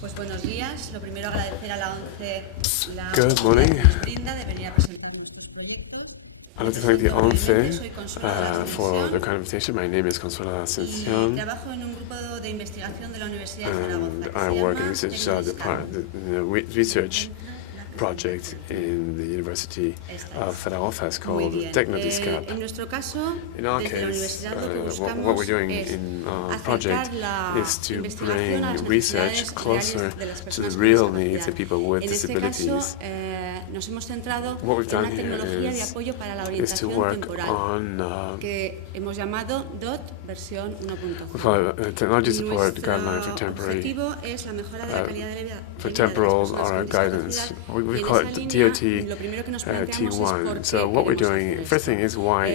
Pues buenos días. Lo primero agradecer a la ONCE la Good oportunidad morning. que nos brinda de venir a presentar nuestros proyectos. I'd like to thank the Brevemente, ONCE soy Consuelo de la for the Ascension kind invitation. My name is Consuelo y Ascension, trabajo en un grupo de investigación de la Universidad de Zaragoza and que I se work in llama research research project in the University of Zaragoza. It's called Tecnodiscap. En nuestro caso, In our desde la case, universidad lo que what we're buscamos doing es in our acercar project la is to investigación a las bring research necesidades closer reales de las to the personas con real needs discapacidad. of people with En este caso, disabilities. nos hemos centrado What we've en una done here tecnología de apoyo para la is to orientación work temporal on que hemos llamado DOT versión 1.0. we call it technology support Nuestro guideline for temporary objetivo es la mejora de la calidad de vida for de las temporal personas con guidance. discapacidad. We Y en call esa it línea, DOT lo primero que nos planteamos es por T1. qué So what we're queremos doing, hacer first thing is esto. why do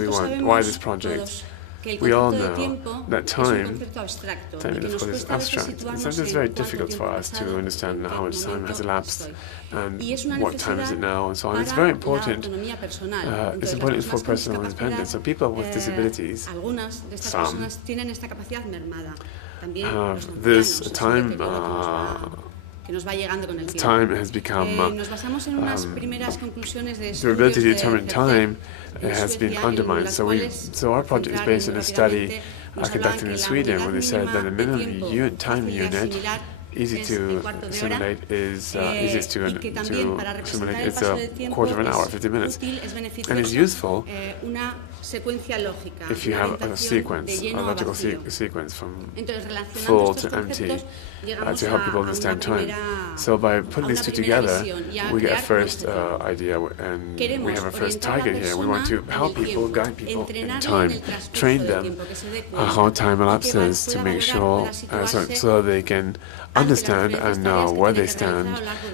we Nosotros want, why this sabemos project? todos que el We all concepto de know tiempo that es un time, concepto abstracto y time que is nos what is cuesta a veces abstract. situarnos Sometimes it's en very cuánto difficult tiempo for ha us to pasado, understand en qué how much time has momento elapsed estoy. and Y es una what time is it now and so on. It's para very la important. autonomía personal. It's Entonces, important las for personas con personal independence. So people with disabilities, algunas de estas some, personas tienen esta capacidad mermada. También have los this ancianos, time. que nos va llegando con el tiempo. Time has become Nos basamos en unas primeras conclusiones de the ability to estudios determine time has been undermined. So our project is based on a study conducted in Sweden, where they said that the minimum time unit easy to simulate is easiest to simulate is a quarter of an hour, 50 minutes, and is useful if you have a sequence, a logical sequence from full to empty to help people understand time. So by putting these two together, we get a first idea, and we have a first target here. We want to help people, guide people in time, train them how time elapses to make sure so they can understand and know where they stand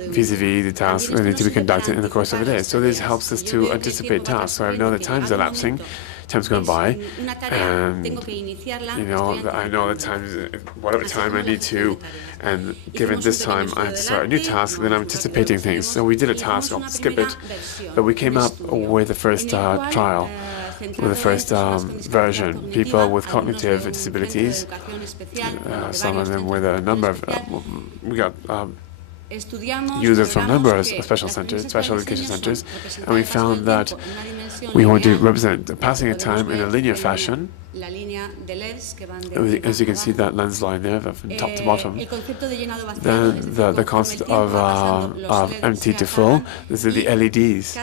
vis-a-vis the tasks that need to be conducted in the course of a day. So this helps us to anticipate tasks. So I know that time is elapsing, time's going by, and I know the time, whatever time I need to, and given this time I have to start a new task, then I'm anticipating things. So we did a task, I'll skip it, but we came up with the first trial, with the first version. People with cognitive disabilities, some of them with a number of, we got users from a number of special education centers, and we found that we want to represent the passing of time in a linear fashion. As you can see that lens line there from top to bottom. Then the concept of empty to full, this is the LEDs.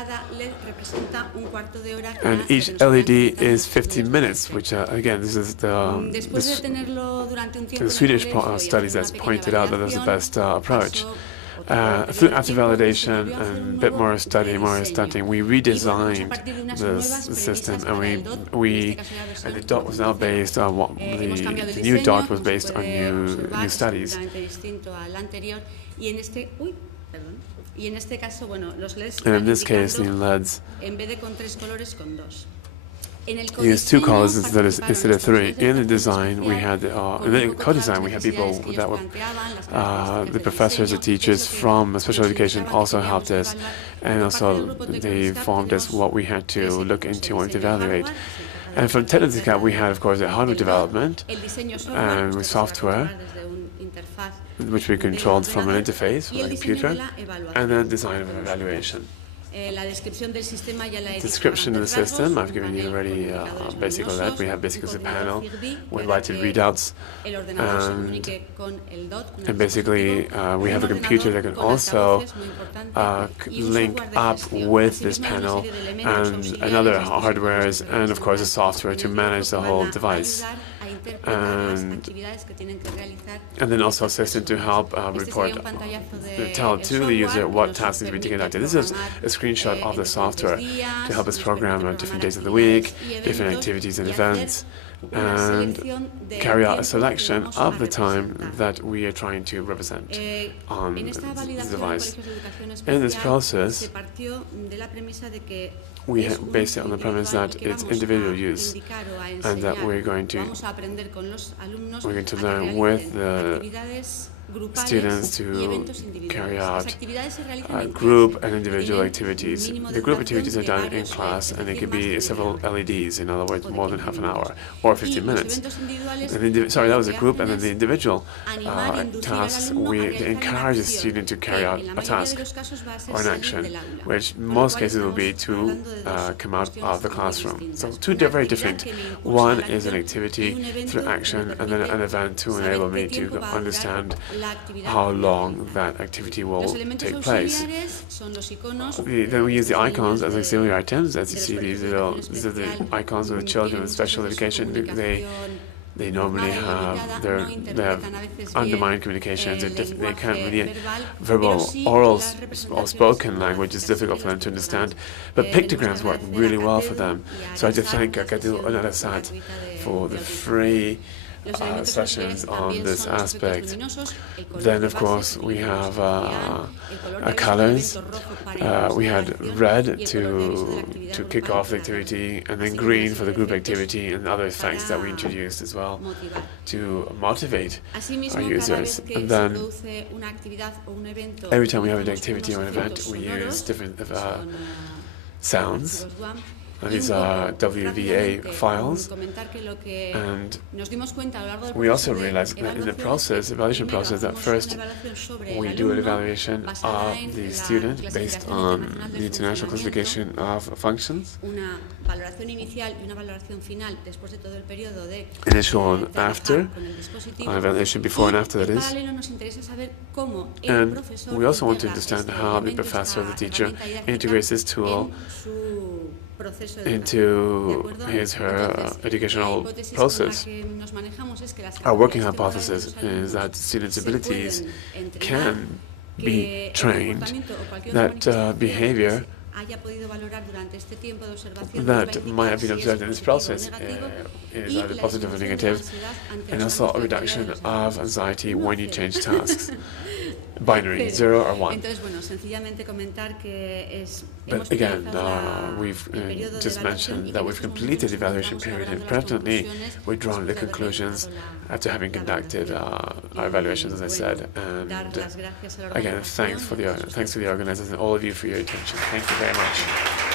And each LED is 15 minutes, which again, this is the Swedish studies that's pointed out that that's the best approach. After validation and a bit more study, more studying, we redesigned the system, and and the dot was now based on what the new dot was based on new studies. And in this case, the LEDs use two colors instead of three. In the design, we had in the co-design, we had people that were the professors, the teachers from special education also helped us, and also they informed us what we had to look into and evaluate. And from Tecnodiscap, we had, of course, a hardware development and with software, which we controlled from an interface, from a computer, and then design of an evaluation. Description of the system, I've given you already basically that. We have basically a panel with lighted readouts, and basically we have a computer that can also link up with this panel and other hardwares, and of course the software to manage the whole device. And then also assistant to help tell to the user what tasks need to be conducted. This is a screenshot of the software to help us program on different days of the week, different activities and events, and carry out a selection of the time that we are trying to represent on the device. In this process, we based it on the premise that it's individual use, and that we're going to learn with the students to carry out group and individual activities. The group activities are done in class, and it could be several LEDs, in other words, more than half an hour or 15 minutes. Sorry, that was a group, and then the individual tasks, we encourage the student to carry out a task or an action, which in most cases will be to come out of the classroom. So two very different. One is an activity through action, and then an event to enable me to understand how long that activity will take place. Then we use the icons as auxiliary items. As you see, these are the icons of the children with special education. They normally have undermined communications. They can't really verbal, oral, or spoken language is difficult for them to understand. But pictograms work really well for them. So I just thank Akadu Onadasat for the free sessions on this aspect. Then, of course, we have colors. We had red to kick off the activity, and then green for the group activity, and other effects that we introduced as well to motivate our users. And then every time we have an activity or an event, we use different sounds. And these are WVA files, and we also realized that in the evaluation process, that first we do an evaluation of the student based on the International Classification of Functions, initial and after, evaluation before and after, that is. And we also want to understand how the professor, the teacher, integrates this tool into her educational process. Our working hypothesis is that students' abilities can be trained, that behavior that might have been observed in this process is either positive or negative, and also a reduction of anxiety when you change tasks. Binary, 0 or 1. But again, we've just mentioned that we've completed the evaluation period, and presently we've drawn the conclusions after having conducted our evaluations, as I said. And again, thanks to the organizers and all of you for your attention. Thank you very much.